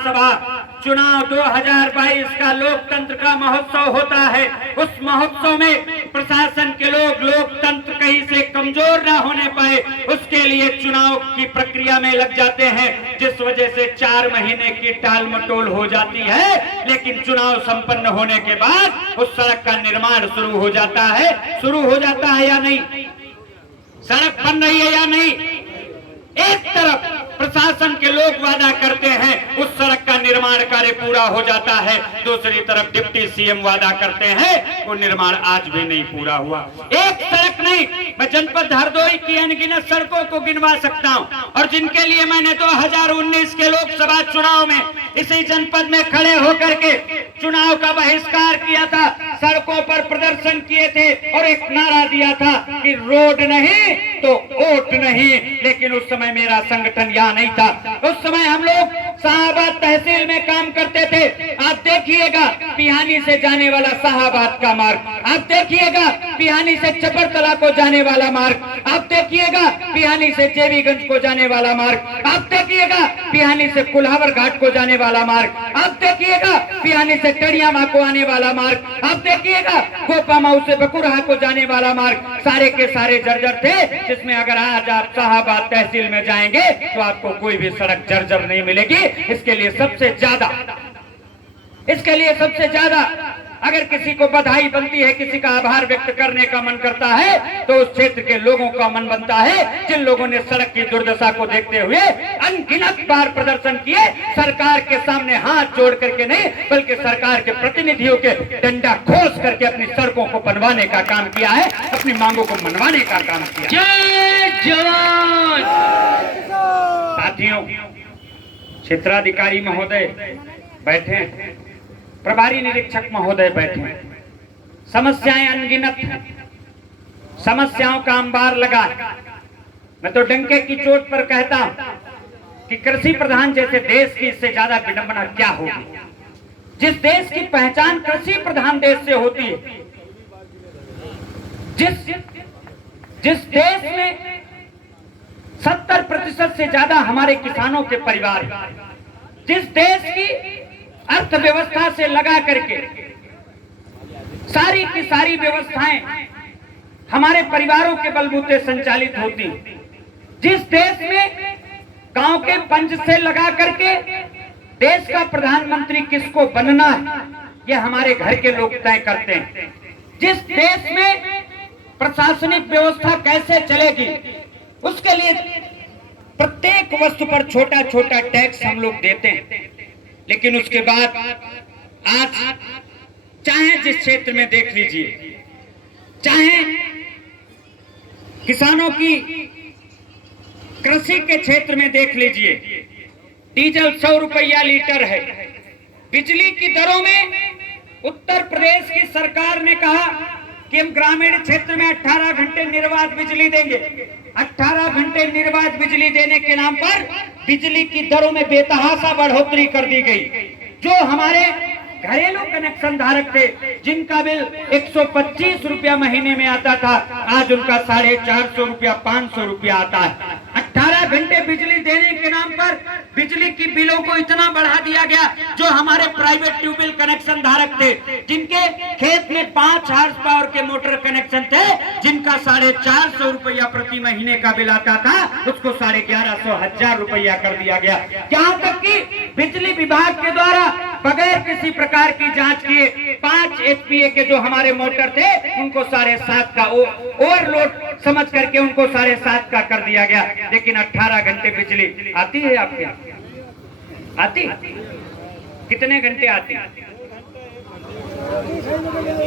विधानसभा चुनाव 2022 का लोकतंत्र का महोत्सव होता है। उस महोत्सव में प्रशासन के लोग लोकतंत्र कहीं से कमजोर ना होने पाए, उसके लिए चुनाव की प्रक्रिया में लग जाते हैं, जिस वजह से 4 महीने की टाल मटोल हो जाती है। लेकिन चुनाव संपन्न होने के बाद उस सड़क का निर्माण शुरू हो जाता है या नहीं? सड़क बन रही है या नहीं? एक तरफ प्रशासन के लोग वादा करते हैं उस सड़क का निर्माण कार्य पूरा हो जाता है, दूसरी तरफ डिप्टी सीएम वादा करते हैं वो निर्माण आज भी नहीं पूरा हुआ। एक सड़क नहीं, मैं जनपद हरदोई की अनगिनत सड़कों को गिनवा सकता हूं, और जिनके लिए मैंने 2019 के लोकसभा चुनाव में इसी जनपद में खड़े होकर के चुनाव का बहिष्कार किया था, सड़कों पर प्रदर्शन किए थे और एक नारा दिया था कि रोड नहीं तो वोट नहीं। लेकिन उस समय मेरा संगठन यहाँ नहीं था। उस समय हम लोग शाहबाद तहसील में काम करते थे। आप देखिएगा पिहानी से जाने वाला शाहबाद का मार्ग, आप देखिएगा पिहानी से चपरतला को जाने वाला मार्ग, आप देखिएगा पिहानी से जेबीगंज को जाने वाला मार्ग, आप देखिएगा पिहानी से कुल्हावर घाट को जाने वाला मार्ग, आप देखिएगा पिहानी से टड़ियामा को आने वाला मार्ग, आप देखिएगा गोपामाऊ से बकुरहा को जाने वाला मार्ग, सारे के सारे जर्जर थे, जिसमें अगर आज आप शाहबाद तहसील में जाएंगे तो आपको कोई भी सड़क जर्जर नहीं मिलेगी। इसके लिए सबसे ज्यादा अगर किसी को बधाई बनती है, किसी का आभार व्यक्त करने का मन करता है, तो उस क्षेत्र के लोगों का मन बनता है जिन लोगों ने सड़क की दुर्दशा को देखते हुए अनगिनत बार प्रदर्शन किए, सरकार के सामने हाथ जोड़ करके नहीं बल्कि सरकार के प्रतिनिधियों के डंडा खोस करके अपनी सड़कों को बनवाने का काम किया है, अपनी मांगों को मनवाने का काम किया। जय जवान। साथियों, क्षेत्राधिकारी महोदय बैठे, प्रभारी निरीक्षक महोदय बैठे, समस्याएं अनगिनत, समस्याओं का अंबार लगा। मैं तो डंके की चोट पर कहता हूं कि कृषि प्रधान जैसे देश की इससे ज्यादा विडंबना क्या होगी। जिस देश की पहचान कृषि प्रधान देश से होती है, जिस देश में 70% से ज्यादा हमारे किसानों के परिवार, जिस देश की अर्थव्यवस्था से लगा करके सारी की सारी व्यवस्थाएं हमारे परिवारों के बलबूते संचालित होती, जिस देश में गांव के पंच से लगा करके देश का प्रधानमंत्री किसको बनना है यह हमारे घर के लोग तय करते हैं, जिस देश में प्रशासनिक व्यवस्था कैसे चलेगी उसके लिए प्रत्येक वस्तु पर छोटा छोटा टैक्स हम लोग देते हैं। लेकिन उसके बाद आज चाहे जिस क्षेत्र में देख लीजिए, चाहे किसानों की कृषि के क्षेत्र में देख लीजिए, डीजल 100 रुपया लीटर है। बिजली की दरों में उत्तर प्रदेश की सरकार ने कहा कि हम ग्रामीण क्षेत्र में 18 घंटे निर्बाध बिजली देंगे। 18 घंटे निर्बाध बिजली देने के नाम पर बिजली की दरों में बेतहाशा बढ़ोतरी कर दी गई। जो हमारे घरेलू कनेक्शन धारक थे जिनका बिल 125 रुपया महीने में आता था, आज उनका 450 रुपया 500 रुपया आता है। 18 घंटे बिजली देने के नाम पर बिजली की बिलों को इतना बढ़ा दिया गया। जो हमारे प्राइवेट ट्यूबवेल कनेक्शन धारक थे जिनके खेत में 5 हार्स पावर के मोटर कनेक्शन थे, जिनका 450 रुपया प्रति महीने का बिल आता था, उसको 1150 रुपया कर दिया गया। यहाँ तक कि बिजली विभाग के द्वारा बगैर किसी प्रकार की जांच किए 5 एचपीए के जो हमारे मोटर थे उनको 7.5 का ओवरलोड समझ करके उनको 7.5 का कर दिया गया। लेकिन 18 घंटे बिजली आती है आपके? आती? कितने घंटे आती?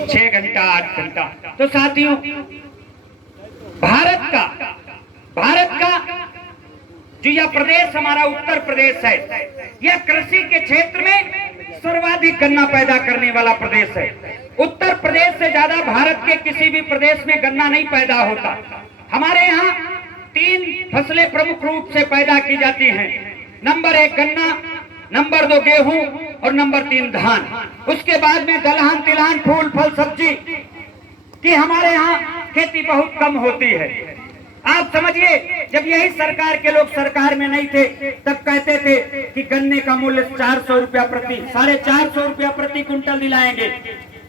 6 घंटा 8 घंटा। तो साथियों, भारत का जो यह प्रदेश हमारा उत्तर प्रदेश है, यह कृषि के क्षेत्र में सर्वाधिक गन्ना पैदा करने वाला प्रदेश है। उत्तर प्रदेश से ज्यादा भारत के किसी भी प्रदेश में गन्ना नहीं पैदा होता। हमारे यहाँ 3 फसलें प्रमुख रूप से पैदा की जाती हैं। नंबर 1 गन्ना, नंबर 2 गेहूं और नंबर 3 धान। उसके बाद में दलहन, तिलहन, फूल, फल, सब्जी की हमारे यहाँ खेती बहुत कम होती है। आप समझिए, जब यही सरकार के लोग सरकार में नहीं थे तब कहते थे कि गन्ने का मूल्य 400 रुपया प्रति 450 रुपया प्रति कुंटल दिलाएंगे,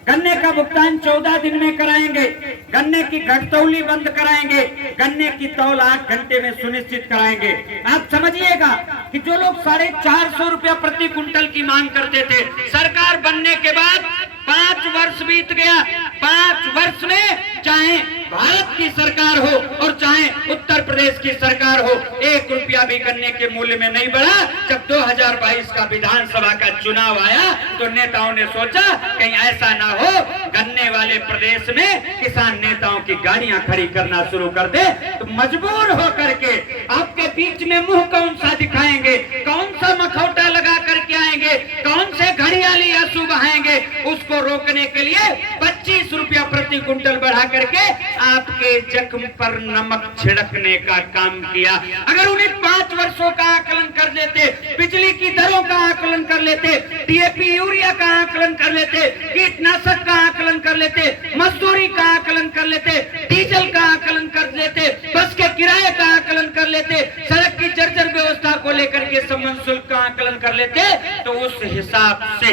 गन्ने का भुगतान 14 दिन में कराएंगे, गन्ने की घटतौली बंद कराएंगे, गन्ने की तौल 8 घंटे में सुनिश्चित कराएंगे। आप समझिएगा कि जो लोग 450 रुपया प्रति कुंटल की मांग करते थे, सरकार बनने के बाद 5 वर्ष बीत गया, 5 वर्ष में चाहे भारत की सरकार हो और चाहे उत्तर प्रदेश की सरकार हो, 1 रुपया भी गन्ने के मूल्य में नहीं बढ़ा। जब 2022 का विधानसभा का चुनाव आया तो नेताओं ने सोचा कहीं ऐसा ना हो गन्ने वाले प्रदेश में किसान नेताओं की गाड़ियां खड़ी करना शुरू कर दे, तो मजबूर होकर के आपके बीच में मुंह कौन सा दिखाएंगे, कौन सा मखौटा लगा करके आएंगे, कौन से घड़ियाली आंसू बहाएंगे, उसको रोकने के लिए 25 रुपया प्रति कुंटल बढ़ा करके आपके जख्म पर नमक छिड़कने का काम किया। अगर उन्हें 5 वर्षों का आकलन कर लेते, बिजली की दरों का आकलन कर लेते, डीएपी यूरिया का आकलन कर लेते, कीटनाशक का आकलन कर लेते, मजदूरी का आकलन कर लेते, डीजल का आकलन कर लेते, बस के किराए का आकलन कर लेते, सड़क की जर्जर व्यवस्था को लेकर के संबंध शुल्क का आकलन कर लेते, तो उस हिसाब से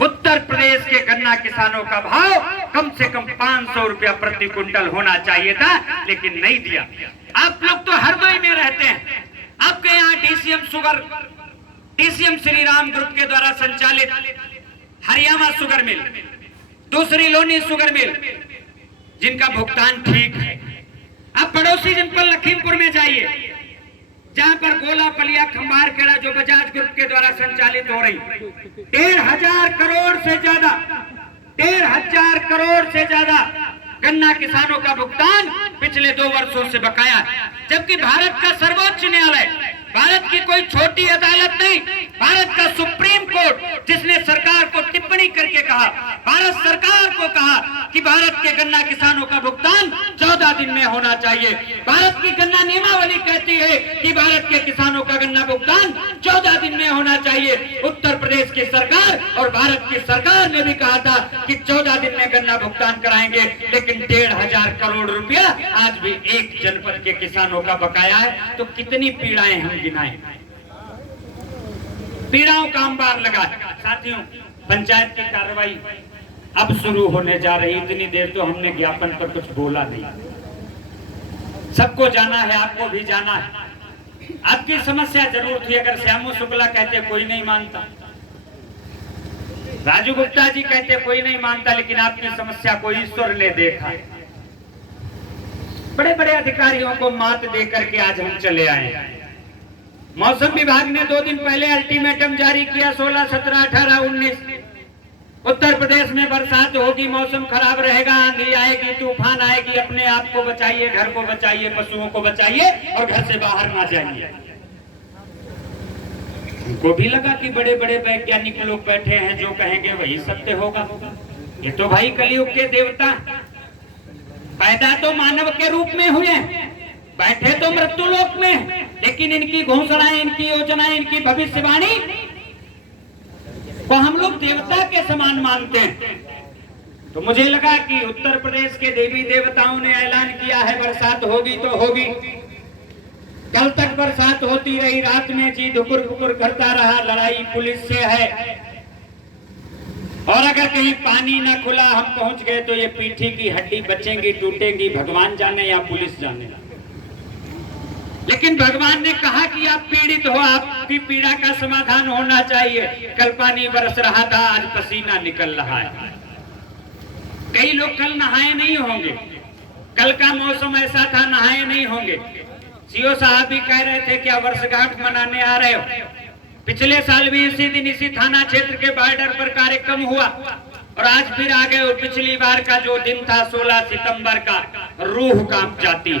उत्तर प्रदेश के गन्ना किसानों का भाव कम से कम 500 रुपया प्रति कुंटल होना चाहिए था, लेकिन नहीं दिया। आप लोग तो हरदोई में रहते हैं, आपके यहाँ डीसीएम श्री राम ग्रुप के द्वारा संचालित हरियाणा शुगर मिल, दूसरी लोनी शुगर मिल, जिनका भुगतान ठीक है। आप पड़ोसी जनपद लखीमपुर में जाइए, जहां पर गोला पलिया खंबार खेड़ा जो बजाज ग्रुप के द्वारा संचालित हो रही, 1,500 करोड़ से ज्यादा 1,500 करोड़ से ज्यादा गन्ना किसानों का भुगतान पिछले 2 वर्षों से बकाया है। जबकि भारत का सर्वोच्च न्यायालय, भारत की कोई छोटी अदालत नहीं, भारत का सुप्रीम कोर्ट, जिसने सरकार को टिप्पणी करके कहा, भारत सरकार को कहा कि भारत के गन्ना किसानों का भुगतान 14 दिन में होना चाहिए। भारत की गन्ना नियमावली कहती है कि भारत के किसानों का गन्ना भुगतान 14 दिन में होना चाहिए। उत्तर प्रदेश की सरकार और भारत की सरकार ने भी कहा था कि 14 दिन में गन्ना भुगतान कराएंगे, लेकिन 1,500 करोड़ रुपया आज भी एक जनपद के किसानों का बकाया है। तो कितनी पीड़ाएं हम गिनाएं, पीड़ाओं का अंबार लगा। साथियों, पंचायत की कार्रवाई अब शुरू होने जा रही, इतनी देर तो हमने ज्ञापन पर कुछ बोला नहीं। सबको जाना है, आपको भी जाना है। आपकी समस्या जरूर थी। अगर श्यामू शुक्ला कहते कोई नहीं मानता, राजू गुप्ता जी कहते कोई नहीं मानता, लेकिन आपकी समस्या को ईश्वर ने देखा। बड़े बड़े अधिकारियों को मात देकर के आज हम चले आए। मौसम विभाग ने 2 दिन पहले अल्टीमेटम जारी किया, 16, 17, 18, 19 उत्तर प्रदेश में बरसात होगी, मौसम खराब रहेगा, आंधी आएगी, तूफान आएगी, अपने आप को बचाइए, घर को बचाइए, पशुओं को बचाइए और घर से बाहर ना जाइए। उनको भी लगा कि बड़े बड़े वैज्ञानिक लोग बैठे हैं, जो कहेंगे वही सत्य होगा। ये तो भाई कलयुग के देवता, पैदा तो मानव के रूप में हुए, बैठे तो मृत्यु लोक में, लेकिन इनकी घोषणाएं, इनकी योजनाएं, इनकी भविष्यवाणी को हम लोग देवता के समान मानते हैं। तो मुझे लगा कि उत्तर प्रदेश के देवी देवताओं ने ऐलान किया है बरसात होगी तो होगी। कल तक बरसात होती रही, रात में जी धुकुर धुकुर करता रहा, लड़ाई पुलिस से है। और अगर कहीं पानी न खुला, हम पहुंच गए तो ये पीठी की हड्डी बचेंगी, टूटेंगी, भगवान जाने या पुलिस जाने। लेकिन भगवान ने कहा कि आप पीड़ित हो, आपकी पीड़ा का समाधान होना चाहिए। कल पानी बरस रहा था, आज पसीना निकल रहा है। कई लोग कल नहाए नहीं होंगे, कल का मौसम ऐसा था नहाए नहीं होंगे। सीओ साहब भी कह रहे थे क्या वर्षगांठ मनाने आ रहे हो। पिछले साल भी इसी दिन इसी थाना क्षेत्र के बॉर्डर पर कार्यक्रम हुआ और आज फिर आ गए। और पिछली बार का जो दिन था 16 सितंबर का, रूह कांप जाती।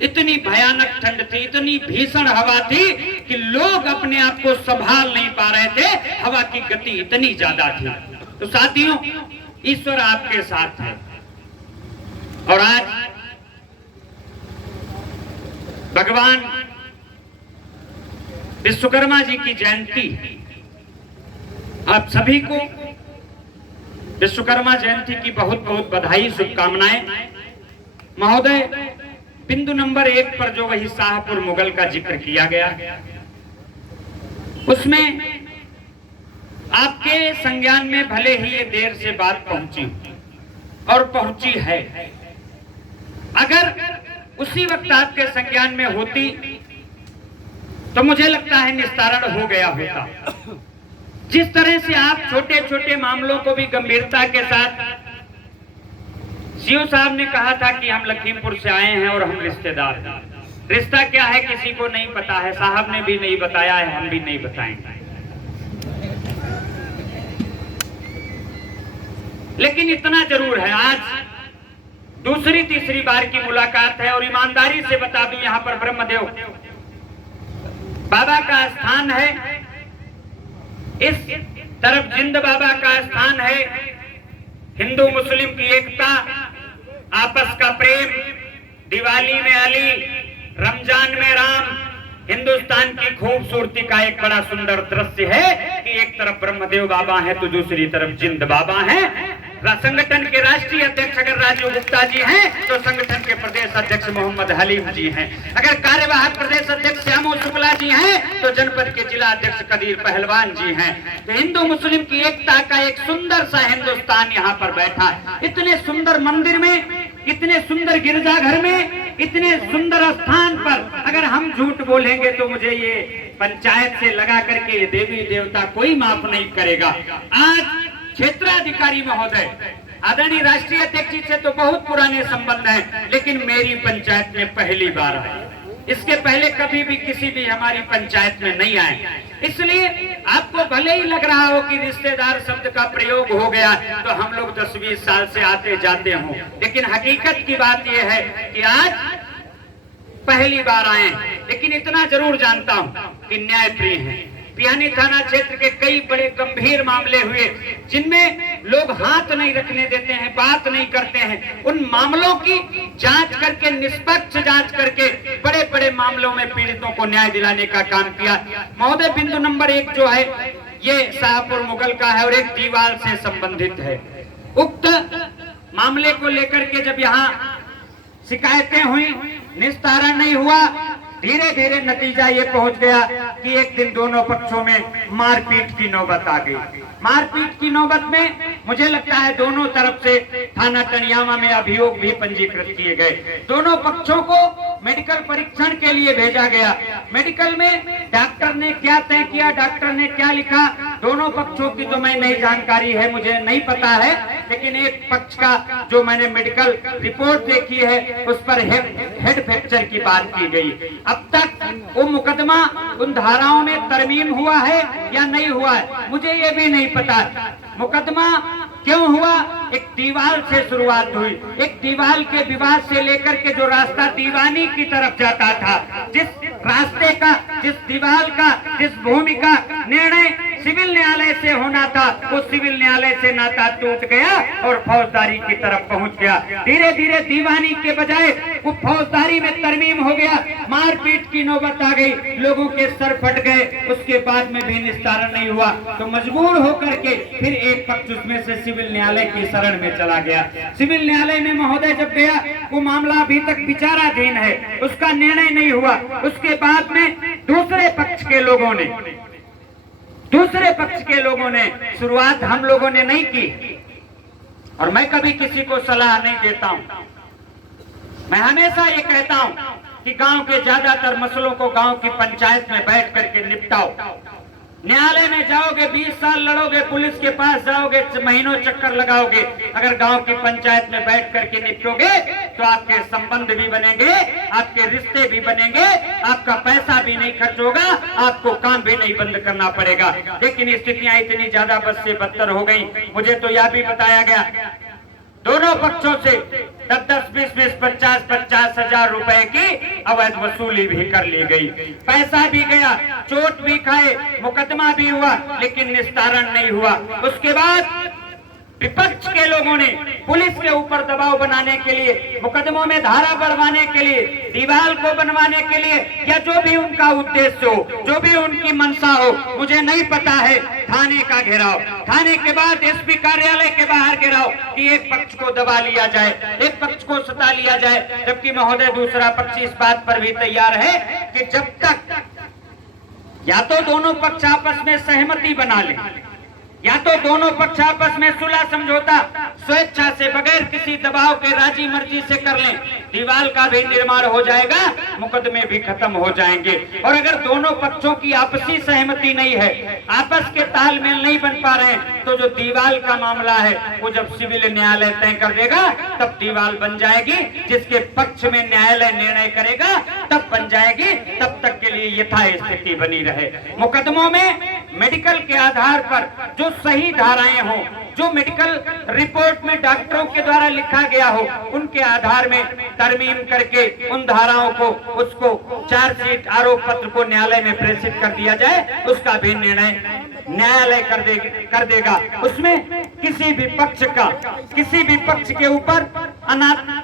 इतनी भयानक ठंड थी, इतनी भीषण हवा थी कि लोग अपने आप को संभाल नहीं पा रहे थे, हवा की गति इतनी ज्यादा थी। तो साथियों, ईश्वर आपके साथ है। और आज भगवान विश्वकर्मा जी की जयंती, आप सभी को विश्वकर्मा जयंती की बहुत बहुत बधाई, शुभकामनाएं। महोदय, बिंदु नंबर 1 पर जो वही शाहपुर मुगल का जिक्र किया गया, उसमें आपके संज्ञान में भले ही ये देर से बात पहुंची और पहुंची है, अगर उसी वक्त आपके संज्ञान में होती तो मुझे लगता है निस्तारण हो गया होता। जिस तरह से आप छोटे छोटे मामलों को भी गंभीरता के साथ, सीओ साहब ने कहा था कि हम लखीमपुर से आए हैं और हम रिश्तेदार हैं। रिश्ता क्या है किसी को नहीं पता है, साहब ने भी नहीं बताया है, हम भी नहीं बताएंगे। लेकिन इतना जरूर है, आज दूसरी तीसरी बार की मुलाकात है और ईमानदारी से बता दूं, यहां पर ब्रह्मदेव बाबा का स्थान है, इस तरफ जिंद बाबा का स्थान है। हिंदू मुस्लिम की एकता, आपस का प्रेम, दिवाली में अली, रमजान में राम, हिंदुस्तान की खूबसूरती का एक बड़ा सुंदर दृश्य है कि एक तरफ ब्रह्मदेव बाबा हैं तो दूसरी तरफ जिंद बाबा हैं। संगठन के राष्ट्रीय अध्यक्ष अगर राजीव गुप्ता जी हैं तो संगठन के प्रदेश अध्यक्ष मोहम्मद हलीम जी हैं। अगर कार्यवाहक प्रदेश अध्यक्ष श्यामू शुक्ला जी हैं तो जनपद के जिला अध्यक्ष कदीर पहलवान जी हैं। तो हिंदू मुस्लिम की एकता का एक सुंदर सा हिंदुस्तान यहाँ पर बैठा, इतने सुंदर मंदिर में, इतने सुंदर गिरजाघर में, इतने सुंदर स्थान पर अगर हम झूठ बोलेंगे तो मुझे ये पंचायत से लगा करके ये देवी देवता कोई माफ नहीं करेगा। आज क्षेत्राधिकारी महोदय आदरणीय राष्ट्रीय अध्यक्ष जी से तो बहुत पुराने संबंध हैं, लेकिन मेरी पंचायत में पहली बार आए, इसके पहले कभी भी किसी भी हमारी पंचायत में नहीं आए। इसलिए आपको भले ही लग रहा हो कि रिश्तेदार शब्द का प्रयोग हो गया तो हम लोग 10-20 साल से आते जाते हों, लेकिन हकीकत की बात यह है कि आज पहली बार आए। लेकिन इतना जरूर जानता हूं कि न्याय प्रिय हैं। पियानी थाना क्षेत्र के कई बड़े गंभीर मामले हुए जिनमें लोग हाथ नहीं रखने देते हैं, बात नहीं करते हैं। उन मामलों की जांच करके, निष्पक्ष जांच करके बड़े बड़े मामलों में पीड़ितों को न्याय दिलाने का काम किया। महोदय, बिंदु नंबर 1 जो है ये शाहपुर मुगल का है और एक दीवार से संबंधित है। उक्त मामले को लेकर के जब यहाँ शिकायतें हुई, निस्तारण नहीं हुआ, धीरे धीरे नतीजा ये पहुंच गया कि एक दिन दोनों पक्षों में मारपीट की नौबत आ गई। मारपीट की नौबत में मुझे लगता है दोनों तरफ से थाना टनियामा में अभियोग भी पंजीकृत किए गए। दोनों पक्षों को मेडिकल परीक्षण के लिए भेजा गया। मेडिकल में डॉक्टर ने क्या तय किया, डॉक्टर ने क्या लिखा, दोनों पक्षों की तो मैं नहीं जानकारी है, मुझे नहीं पता है। लेकिन एक पक्ष का जो मैंने मेडिकल रिपोर्ट देखी है उस पर हेड फ्रैक्चर की बात की गई। अब तक वो मुकदमा उन धाराओं में तरमीम हुआ है या नहीं हुआ है मुझे ये भी नहीं पता। मुकदमा क्यों हुआ? एक दीवार से शुरुआत हुई। एक दीवार के विवाद से लेकर के जो रास्ता दीवानी की तरफ जाता था, जिस रास्ते का, जिस दीवार का, जिस भूमि का निर्णय सिविल न्यायालय से होना था, वो सिविल न्यायालय से नाता टूट गया और फौजदारी की तरफ पहुंच गया। धीरे धीरे दीवानी के बजाय वो फौजदारी में तरमीम हो गया। मारपीट की नौबत आ गई, लोगों के सर फट गए, उसके बाद में भी निस्तारण नहीं हुआ तो मजबूर होकर के फिर एक पक्ष उसमें से सिविल न्यायालय की शरण में चला गया। सिविल न्यायालय में महोदय जब गया, वो मामला अभी तक विचाराधीन है, उसका निर्णय नहीं हुआ। उसके बाद में दूसरे पक्ष के लोगों ने शुरुआत हम लोगों ने नहीं की। और मैं कभी किसी को सलाह नहीं देता हूं, मैं हमेशा ये कहता हूं कि गांव के ज्यादातर मसलों को गांव की पंचायत में बैठ करके निपटाओ। न्यायालय में जाओगे, 20 साल लड़ोगे, पुलिस के पास जाओगे, महीनों चक्कर लगाओगे। अगर गांव की पंचायत में बैठ करके निपटोगे तो आपके संबंध भी बनेंगे, आपके रिश्ते भी बनेंगे, आपका पैसा भी नहीं खर्च होगा, आपको काम भी नहीं बंद करना पड़ेगा। लेकिन स्थितियां इतनी ज्यादा बद से बदतर हो गई। मुझे तो यह भी बताया गया दोनों पक्षों से 10-10, 20-20, 50-50 हजार रुपए की अवैध वसूली भी कर ली गई। पैसा भी गया, चोट भी खाए, मुकदमा भी हुआ, लेकिन निस्तारण नहीं हुआ। उसके बाद विपक्ष के लोगों ने पुलिस के ऊपर दबाव बनाने के लिए, मुकदमों में धारा बढ़वाने के लिए, दीवार को बनवाने के लिए, या जो भी उनका उद्देश्य हो, जो भी उनकी मंशा हो, मुझे नहीं पता है। थाने का घेराव, थाने के बाद एसपी कार्यालय के बाहर घेराव कि एक पक्ष को दबा लिया जाए, एक पक्ष को सता लिया जाए, जबकि महोदय दूसरा पक्ष इस बात पर भी तैयार है कि जब तक या तो दोनों पक्ष आपस में सहमति बना लें, या तो दोनों पक्ष आपस में सुलह समझौता स्वेच्छा से बगैर किसी दबाव के राजी मर्जी से कर लें, दीवार का भी निर्माण हो जाएगा, मुकदमे भी खत्म हो जाएंगे। और अगर दोनों पक्षों की आपसी सहमति नहीं है, आपस के तालमेल नहीं बन पा रहे हैं, तो जो दीवार का मामला है वो जब सिविल न्यायालय तय कर देगा तब दीवार बन जाएगी, जिसके पक्ष में न्यायालय निर्णय करेगा तब बन जाएगी। तब तक के लिए यथास्थिति बनी रहे। मुकदमों में मेडिकल के आधार पर जो सही धाराएं हो, जो मेडिकल रिपोर्ट में डॉक्टरों के द्वारा लिखा गया हो, उनके आधार में तरमीम करके उन धाराओं को, उसको चार्जशीट आरोप पत्र को न्यायालय में प्रेषित कर दिया जाए, उसका भी निर्णय न्यायालय कर देगा। उसमें किसी भी पक्ष के ऊपर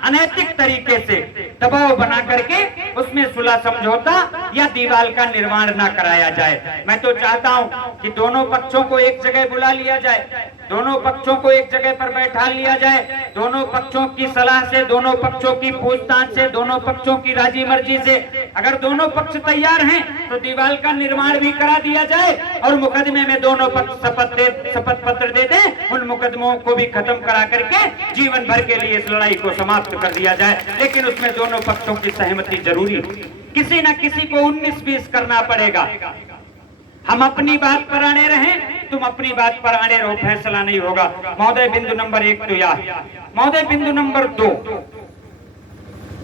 अनैतिक तरीके से दबाव बना करके उसमें सुलह समझौता या दीवार का निर्माण न कराया जाए। मैं तो चाहता हूं कि दोनों पक्षों को एक जगह बुला लिया जाए, दोनों पक्षों को एक जगह पर बैठा लिया जाए, दोनों पक्षों की सलाह से, दोनों पक्षों की पूछताछ से, दोनों पक्षों की राजी मर्जी से अगर दोनों पक्ष तैयार हैं तो दीवार का निर्माण भी करा दिया जाए और मुकदमे में दोनों पक्ष शपथ पत्र दे दें, उन मुकदमों को भी खत्म करा करके जीवन भर के लिए इस लड़ाई को समाप्त कर दिया जाए। लेकिन उसमें दोनों पक्षों की सहमति जरूरी, किसी न किसी को 19-20 करना पड़ेगा। हम अपनी बात पर अड़े रहें, तुम अपनी बात पर अड़े रहो, फैसला नहीं होगा। महोदय बिंदु नंबर 1 तो यह। महोदय बिंदु नंबर 2,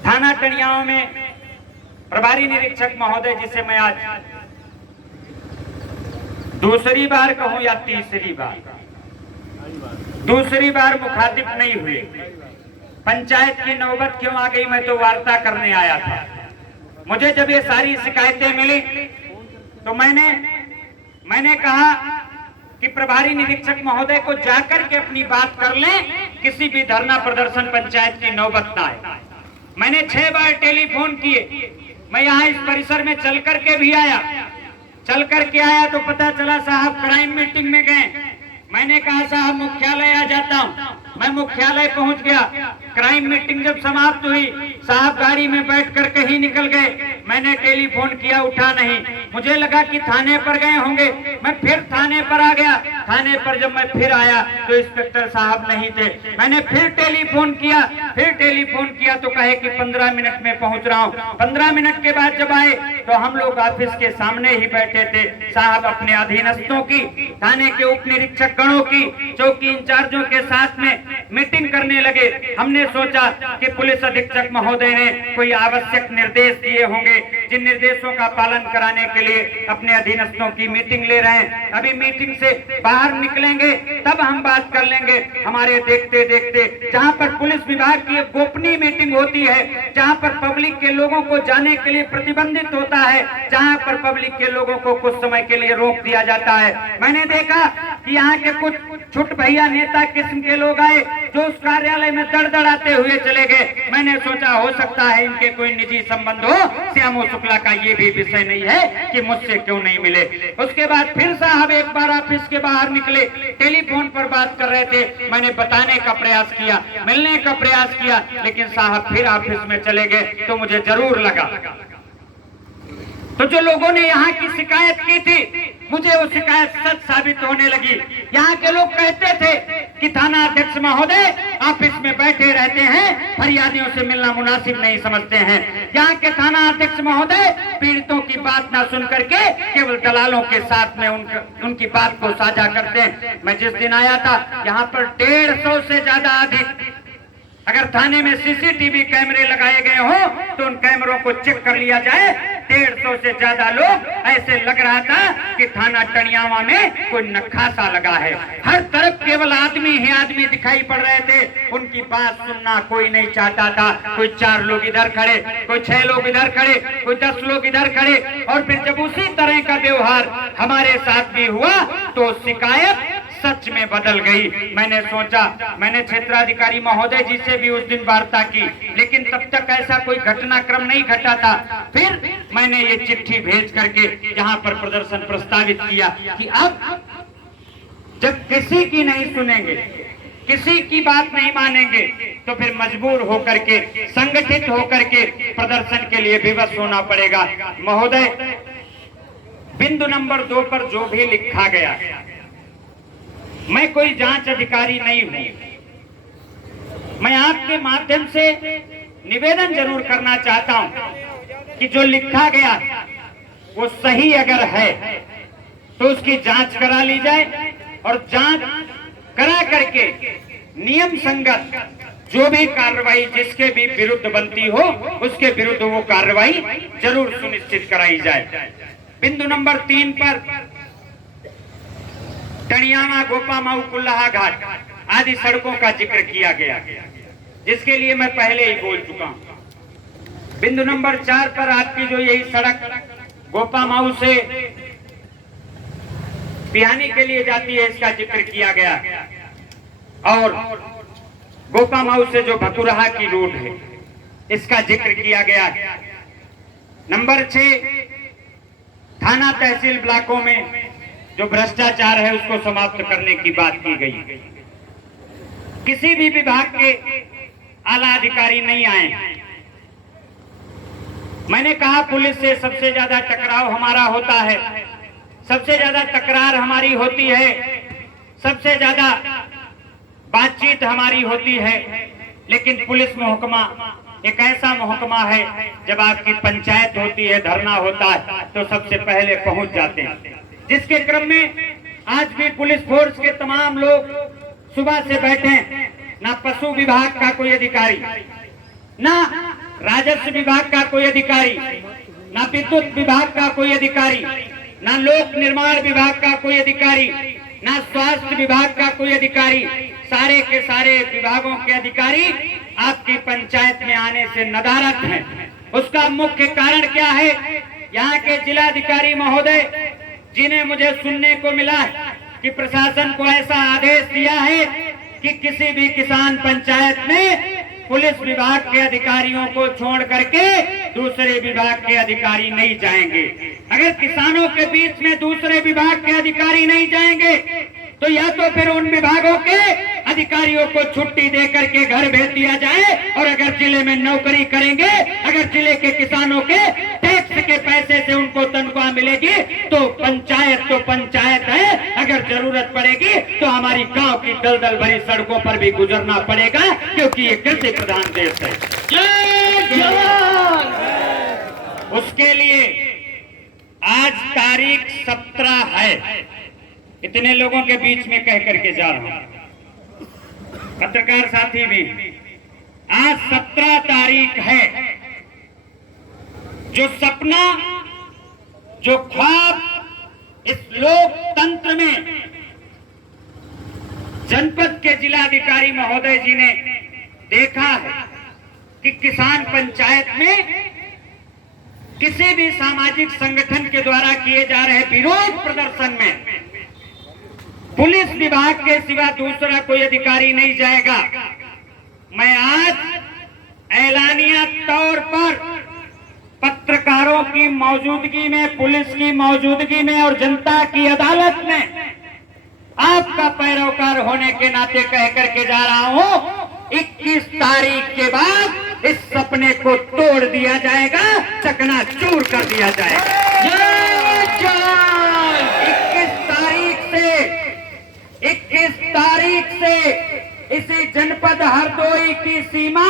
थाना टणियाओं में प्रभारी निरीक्षक महोदय, जिसे मैं आज दूसरी बार कहूं या तीसरी बार मुखातिब नहीं हुए। पंचायत की नौबत क्यों आ गई, मैं तो वार्ता करने आया था। मुझे जब ये सारी शिकायतें मिली तो मैंने कहा कि प्रभारी निरीक्षक महोदय को जाकर के अपनी बात कर लें, किसी भी धरना प्रदर्शन पंचायत की नौबत ना आए। मैंने 6 बार टेलीफोन किए। मैं यहाँ इस परिसर में चल करके भी आया, तो पता चला साहब क्राइम मीटिंग में गए। मैंने कहा साहब मुख्यालय आ जाता हूँ। मैं मुख्यालय पहुंच गया। क्राइम मीटिंग जब समाप्त हुई, साहब गाड़ी में बैठकर कहीं निकल गए। मैंने टेलीफोन किया, उठा नहीं। मुझे लगा कि थाने पर गए होंगे। मैं फिर थाने पर आ गया। थाने पर जब मैं फिर आया तो इंस्पेक्टर साहब नहीं थे। मैंने फिर टेलीफोन किया तो कहे कि 15 मिनट में पहुंच रहा हूं। 15 मिनट के बाद जब आए तो हम लोग ऑफिस के सामने ही बैठे थे। साहब अपने अधीनस्थों की, थाने के उप निरीक्षक गणों की, चौकी इंचार्जों के साथ में मीटिंग करने लगे। हमने सोचा कि पुलिस अधीक्षक महोदय ने कोई आवश्यक निर्देश दिए होंगे, जिन निर्देशों का पालन कराने के लिए अपने अधीनस्थों की मीटिंग ले रहे हैं। अभी मीटिंग से बाहर निकलेंगे तब हम बात कर लेंगे। हमारे देखते देखते जहां पर पुलिस विभाग की एक गोपनीय मीटिंग होती है, जहां पर पब्लिक के लोगों को जाने के लिए प्रतिबंधित होता है, जहां पर पब्लिक के लोगों को कुछ समय के लिए रोक दिया जाता है, मैंने देखा कि यहाँ के कुछ छुट भैया नेता किस्म के लोग आए जो उस कार्यालय में दड़दड़ाते हुए चले गए। मैंने सोचा हो सकता है इनके कोई निजी संबंध हो। श्यामू शुक्ला का ये भी विषय नहीं है कि मुझसे क्यों नहीं मिले। उसके बाद फिर साहब एक बार ऑफिस के बाहर निकले, टेलीफोन पर बात कर रहे थे। मैंने बताने का प्रयास किया, मिलने का प्रयास किया, लेकिन साहब फिर ऑफिस में चले गए। तो मुझे जरूर लगा, तो जो लोगों ने यहाँ की शिकायत की थी, मुझे वो शिकायत सच साबित होने लगी। यहाँ के लोग कहते थे कि थाना अध्यक्ष महोदय ऑफिस में बैठे रहते हैं, फरियादियों से मिलना मुनासिब नहीं समझते हैं। यहाँ के थाना अध्यक्ष महोदय पीड़ितों की बात ना सुन करके केवल दलालों के साथ में उनकी बात को साझा करते हैं। मैं जिस दिन आया था यहाँ पर 150 से ज्यादा अधिक, अगर थाने में सीसीटीवी कैमरे लगाए गए हो तो उन कैमरों को चेक कर लिया जाए। 150 से ज्यादा लोग, ऐसे लग रहा था कि थाना टणियावा में कोई नक्कासा लगा है। हर तरफ केवल आदमी ही आदमी दिखाई पड़ रहे थे। उनकी बात सुनना कोई नहीं चाहता था। कोई 4 लोग इधर खड़े, कोई 6 लोग इधर खड़े, कोई 10 लोग इधर खड़े। और फिर जब उसी तरह का व्यवहार हमारे साथ भी हुआ तो शिकायत सच में बदल गई। मैंने सोचा, मैंने क्षेत्राधिकारी महोदय जी से भी उस दिन वार्ता की, लेकिन तब तक ऐसा कोई घटनाक्रम नहीं घटा था। फिर मैंने ये चिट्ठी भेज करके यहाँ पर प्रदर्शन प्रस्तावित किया कि अब जब किसी की नहीं सुनेंगे, किसी की बात नहीं मानेंगे, तो फिर मजबूर होकर के, संगठित होकर के प्रदर्शन के लिए विवश होना पड़ेगा। महोदय, बिंदु नंबर 2 पर जो भी लिखा गया, मैं कोई जांच अधिकारी नहीं हूं। मैं आपके माध्यम से निवेदन जरूर करना चाहता हूं कि जो लिखा गया वो सही अगर है तो उसकी जांच करा ली जाए, और जांच करा करके नियम संगत जो भी कार्रवाई जिसके भी विरुद्ध बनती हो, उसके विरुद्ध वो कार्रवाई जरूर सुनिश्चित कराई जाए। बिंदु नंबर 3 पर टणियामा, गोपामाऊ, कुल्लाहा घाट आदि सड़कों का जिक्र किया गया, जिसके लिए मैं पहले ही बोल चुका हूं। बिंदु नंबर 4 पर आपकी जो यही सड़क गोपामाऊ से बिहानी के लिए जाती है, इसका जिक्र किया गया, और गोपामाऊ से जो भकुरहा की रोड है, इसका जिक्र किया गया। नंबर 6, थाना तहसील ब्लॉकों में जो भ्रष्टाचार है उसको समाप्त करने की बात की गई। किसी भी विभाग के आला अधिकारी नहीं आए। मैंने कहा पुलिस से सबसे ज्यादा टकराव हमारा होता है, सबसे ज्यादा तकरार हमारी होती है, सबसे ज्यादा बातचीत हमारी होती है, लेकिन पुलिस महकमा एक ऐसा महकमा है, जब आपकी पंचायत होती है, धरना होता है, तो सबसे पहले पहुंच जाते हैं। जिसके क्रम में आज भी पुलिस फोर्स के तमाम लोग सुबह से बैठे हैं। ना पशु विभाग का कोई अधिकारी, ना राजस्व विभाग का कोई अधिकारी, ना विद्युत विभाग का कोई अधिकारी, ना लोक निर्माण विभाग का कोई अधिकारी, ना स्वास्थ्य विभाग का कोई अधिकारी। सारे के सारे विभागों के अधिकारी आपकी पंचायत में आने से नदारद हैं। उसका मुख्य कारण क्या है? यहाँ के जिलाधिकारी महोदय जिन्हें मुझे सुनने को मिला कि प्रशासन को ऐसा आदेश दिया है कि किसी भी किसान पंचायत में पुलिस विभाग के अधिकारियों को छोड़ करके दूसरे विभाग के अधिकारी नहीं जाएंगे। अगर किसानों के बीच में दूसरे विभाग के अधिकारी नहीं जाएंगे तो या तो फिर उन विभागों के अधिकारियों को छुट्टी दे करके घर भेज दिया जाए, और अगर जिले में नौकरी करेंगे, अगर जिले के किसानों के टैक्स के पैसे से उनको तनख्वाह मिलेगी तो पंचायत है। अगर जरूरत पड़ेगी तो हमारी गांव की दलदल भरी सड़कों पर भी गुजरना पड़ेगा, क्योंकि ये कृषि प्रधान देश है। जय जवान। उसके लिए आज तारीख 17 है। इतने लोगों के बीच में कह करके जा रहा हूं, पत्रकार साथी भी, आज 17 तारीख है। जो सपना, जो ख्वाब इस लोकतंत्र में जनपद के जिलाधिकारी महोदय जी ने देखा है कि किसान पंचायत में किसी भी सामाजिक संगठन के द्वारा किए जा रहे विरोध प्रदर्शन में पुलिस विभाग के सिवा दूसरा कोई अधिकारी नहीं जाएगा। मैं आज ऐलानिया तौर पर पत्रकारों की मौजूदगी में, पुलिस की मौजूदगी में और जनता की अदालत में आपका पैरोकार होने के नाते कह करके जा रहा हूं, 21 तारीख के बाद इस सपने को तोड़ दिया जाएगा, चकनाचूर कर दिया जाएगा। 21 तारीख से इसी जनपद हरदोई की सीमा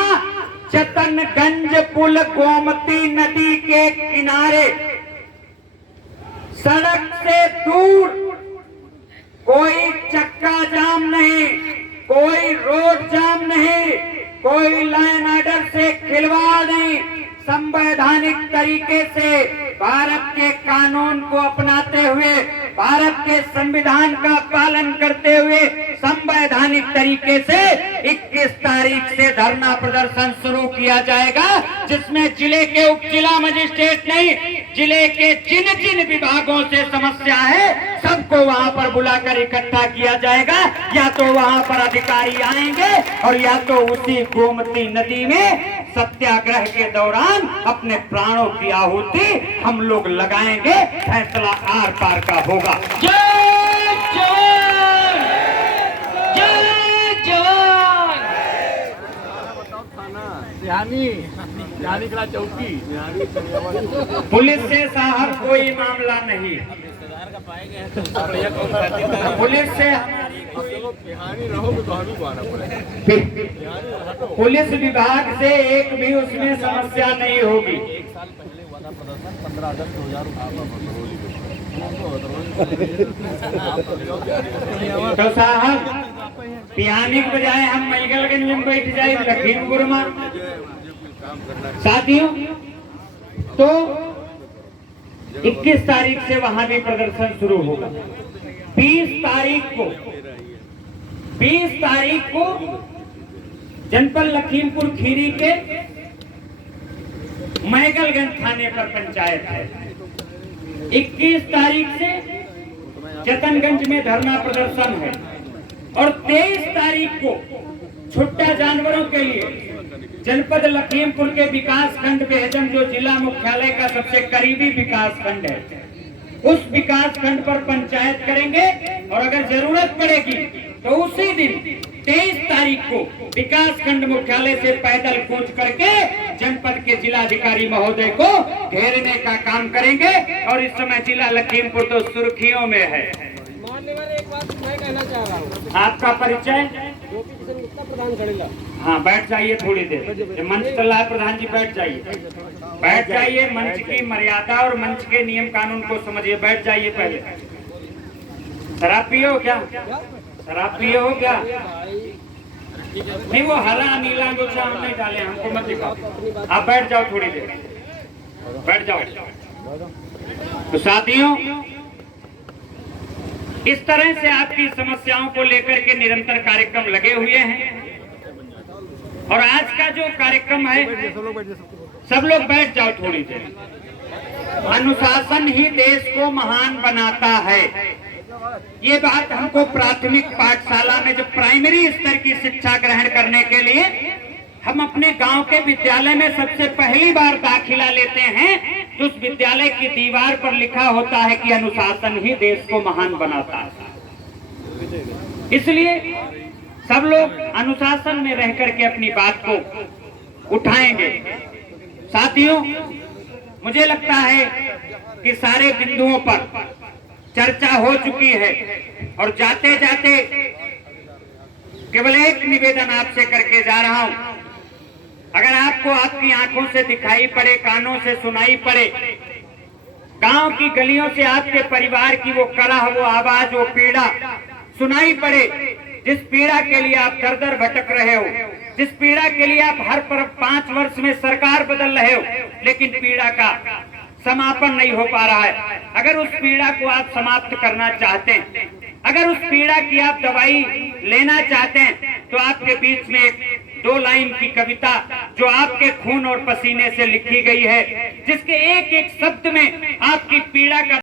चतनगंज पुल गोमती नदी के किनारे सड़क से दूर कोई चक्का जाम नहीं, कोई रोड जाम नहीं, कोई लाइन ऑर्डर से खिलवाड़ नहीं। संवैधानिक तरीके से भारत के कानून को अपनाते हुए, भारत के संविधान का पालन करते हुए संवैधानिक तरीके से 21 तारीख से धरना प्रदर्शन शुरू किया जाएगा, जिसमें जिले के उप जिला मजिस्ट्रेट नहीं, जिले के जिन जिन विभागों से समस्या है सबको वहां पर बुलाकर इकट्ठा किया जाएगा, या तो वहां पर अधिकारी आएंगे और या तो उसी गोमती नदी में सत्याग्रह के दौरान अपने प्राणों की आहुति हम लोग लगाएंगे। फैसला आर पार का होगा। जय जवान, जय जवान। चौकी पुलिस से साहब कोई मामला नहीं, पुलिस से पुलिस विभाग से एक भी उसमें समस्या नहीं होगी। 15 अगस्त 2018 तो साहब पियानी के बजाय हम मैगलगंज में बैठ जाए लखीमपुर में। साथियों, तो 21 तारीख से वहां भी प्रदर्शन शुरू होगा। 20 तारीख को जनपद लखीमपुर खीरी के मैगलगंज थाने पर पंचायत है। 21 तारीख से जतनगंज में धरना प्रदर्शन है और 23 तारीख को छुट्टा जानवरों के लिए जनपद लखीमपुर के विकास खंड बेहजम, जो जिला मुख्यालय का सबसे करीबी विकास खंड है, उस विकास खंड पर पंचायत करेंगे। और अगर जरूरत पड़ेगी तो उसी दिन 23 तारीख को विकास खंड मुख्यालय से पैदल कूच करके जनपद के जिलाधिकारी महोदय को घेरने का काम करेंगे। और इस समय जिला लखीमपुर तो सुर्खियों में है। मान्यवर, एक बात मैं कहना चाह रहा हूँ। आपका परिचय? प्रधान खड़ेला। हाँ, बैठ जाइए थोड़ी देर। मंच चल रहा है, प्रधान जी बैठ जाइए, बैठ जाइए। मंच की मर्यादा और मंच के नियम कानून को समझिए। बैठ जाइए। पहले शराब पिए हो क्या? शराब पिए हो क्या? नहीं, वो हरा नीला अंगूठा हम नहीं डाले, हमको मत दिखाओ। आप बैठ जाओ, थोड़ी देर बैठ जाओ। तो साथियों, इस तरह से आपकी समस्याओं को लेकर के निरंतर कार्यक्रम लगे हुए हैं। और आज का जो कार्यक्रम है, सब लोग बैठ जाओ थोड़ी देर। अनुशासन ही देश को महान बनाता है। ये बात हमको प्राथमिक पाठशाला में जब प्राइमरी स्तर की शिक्षा ग्रहण करने के लिए हम अपने गांव के विद्यालय में सबसे पहली बार दाखिला लेते हैं, तो उस विद्यालय की दीवार पर लिखा होता है कि अनुशासन ही देश को महान बनाता है। इसलिए सब लोग अनुशासन में रह करके अपनी बात को उठाएंगे। साथियों, मुझे लगता है कि सारे बिंदुओं पर चर्चा हो चुकी है और जाते जाते केवल एक निवेदन आपसे करके जा रहा हूं। अगर आपको आपकी आंखों से दिखाई पड़े, कानों से सुनाई पड़े, गांव की गलियों से आपके परिवार की वो कलह, वो आवाज, वो पीड़ा सुनाई पड़े, जिस पीड़ा के लिए आप दर दर भटक रहे हो, जिस पीड़ा के लिए आप हर 5 वर्ष में सरकार बदल रहे हो, लेकिन पीड़ा का समापन नहीं हो पा रहा है। अगर उस पीड़ा को आप समाप्त करना चाहते हैं, अगर उस पीड़ा की आप दवाई लेना चाहते हैं, तो आपके बीच में 2 लाइन की कविता जो आपके खून और पसीने से लिखी गई है, जिसके एक एक शब्द में आपकी पीड़ा का